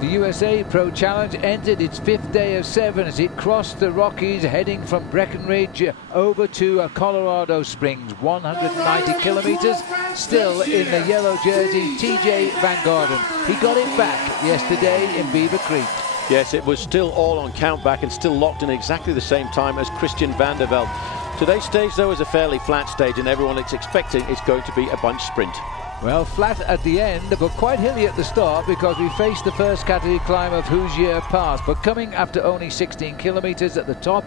The USA Pro Challenge entered its 5th day of 7 as it crossed the Rockies, heading from Breckenridge over to Colorado Springs, 190 kilometers. Still in the yellow jersey, TJ Van Garderen. He got it back yesterday in Beaver Creek. Yes, it was still all on count back and still locked in exactly the same time as Christian van der Velde. Today's stage, though, is a fairly flat stage, and everyone is expecting it's going to be a bunch sprint. Well, flat at the end, but quite hilly at the start because we faced the first category climb of Hoosier Pass. But coming after only 16 kilometers at the top,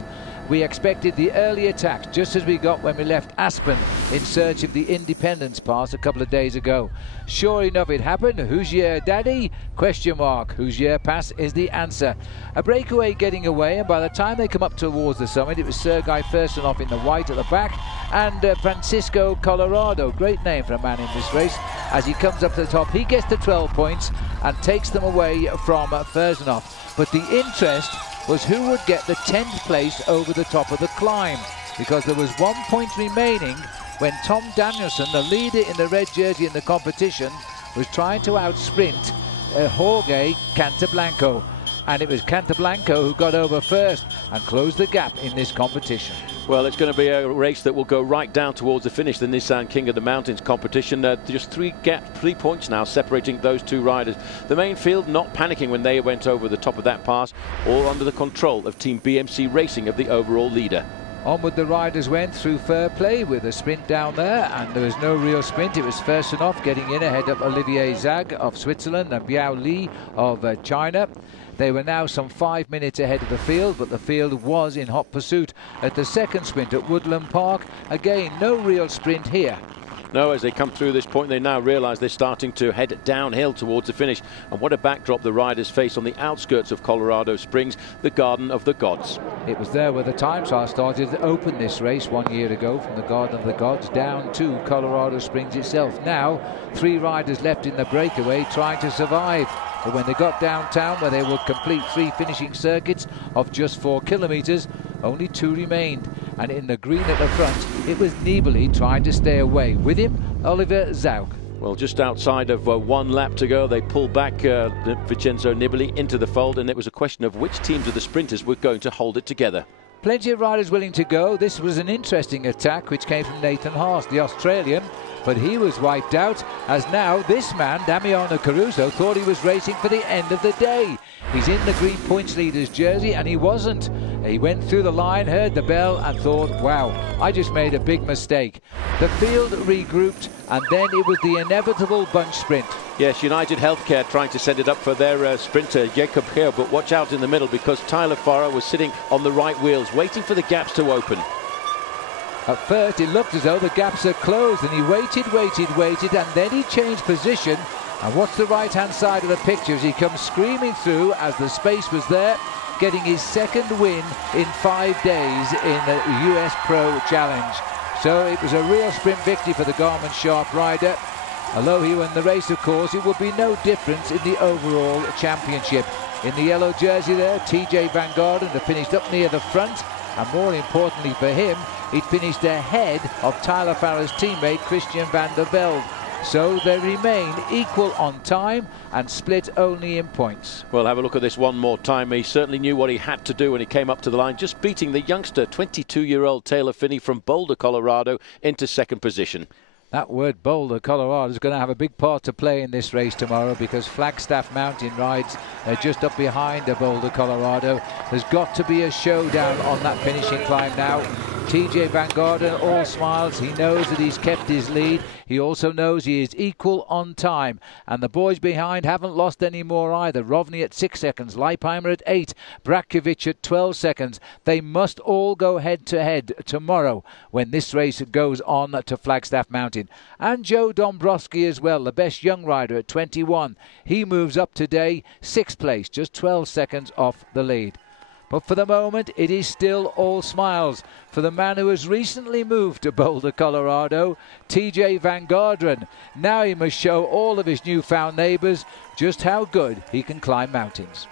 we expected the early attack, just as we got when we left Aspen in search of the Independence Pass a couple of days ago. Sure enough, it happened. Hoosier Daddy? Question mark. Hoosier Pass is the answer. A breakaway getting away, and by the time they come up towards the summit, it was Sergei Firstenov in the white at the back and Francisco Colorado. Great name for a man in this race. As he comes up to the top, he gets to 12 points and takes them away from Firstenov. But the interest was who would get the 10th place over the top of the climb, because there was 1 point remaining when Tom Danielson, the leader in the red jersey in the competition, was trying to outsprint Jorge Cantablanco. And it was Cantablanco who got over first and closed the gap in this competition. Well, it's going to be a race that will go right down towards the finish, the Nissan King of the Mountains competition. Just 3 points now separating those two riders. The main field not panicking when they went over the top of that pass, all under the control of Team BMC Racing of the overall leader. Onward the riders went through fair play with a sprint down there, and there was no real sprint. It was Firstenov getting in ahead of Olivier Zag of Switzerland and Biao Li of China. They were now some 5 minutes ahead of the field, but the field was in hot pursuit at the second sprint at Woodland Park. Again, no real sprint here. No, as they come through this point, they now realise they're starting to head downhill towards the finish. And what a backdrop the riders face on the outskirts of Colorado Springs, the Garden of the Gods. It was there where the time trial started to open this race 1 year ago, from the Garden of the Gods down to Colorado Springs itself. Now, 3 riders left in the breakaway trying to survive. But when they got downtown, where they would complete 3 finishing circuits of just 4 kilometers, only 2 remained. And in the green at the front, it was Nibali trying to stay away. With him, Oliver Zaug. Well, just outside of 1 lap to go, they pulled back Vincenzo Nibali into the fold, and it was a question of which teams of the sprinters were going to hold it together. Plenty of riders willing to go. This was an interesting attack which came from Nathan Haas, the Australian, but he was wiped out, as now this man, Damiano Caruso, thought he was racing for the end of the day. He's in the green points leader's jersey, and he wasn't. He went through the line, heard the bell, and thought, wow, I just made a big mistake. The field regrouped, and then it was the inevitable bunch sprint. Yes, United Healthcare trying to send it up for their sprinter, Jacob Heer, but watch out in the middle, because Tyler Farrar was sitting on the right wheels, waiting for the gaps to open. At first, it looked as though the gaps are closed, and he waited, and then he changed position. And what's the right-hand side of the picture as he comes screaming through, as the space was there, getting his 2nd win in 5 days in the US Pro Challenge. So it was a real sprint victory for the Garmin Sharp rider. Although he won the race, of course, it would be no difference in the overall championship. In the yellow jersey there, TJ Van Garderen finished up near the front, and more importantly for him, he'd finished ahead of Tyler Farrar's teammate Christian van der Velde. So they remain equal on time and split only in points. Well, have a look at this one more time. He certainly knew what he had to do when he came up to the line, just beating the youngster, 22-year-old Taylor Phinney from Boulder, Colorado, into 2nd position. That word Boulder, Colorado, is going to have a big part to play in this race tomorrow, because Flagstaff Mountain rides just up behind Boulder, Colorado. There's got to be a showdown on that finishing climb now. TJ Van Garderen all smiles. He knows that he's kept his lead. He also knows he is equal on time. And the boys behind haven't lost any more either. Rovny at 6 seconds, Leipheimer at 8, Bratkovic at 12 seconds. They must all go head-to-head tomorrow when this race goes on to Flagstaff Mountain. And Joe Dombrowski as well, the best young rider at 21. He moves up today, 6th place, just 12 seconds off the lead. But for the moment, it is still all smiles for the man who has recently moved to Boulder, Colorado, TJ Van Garderen. Now he must show all of his newfound neighbours just how good he can climb mountains.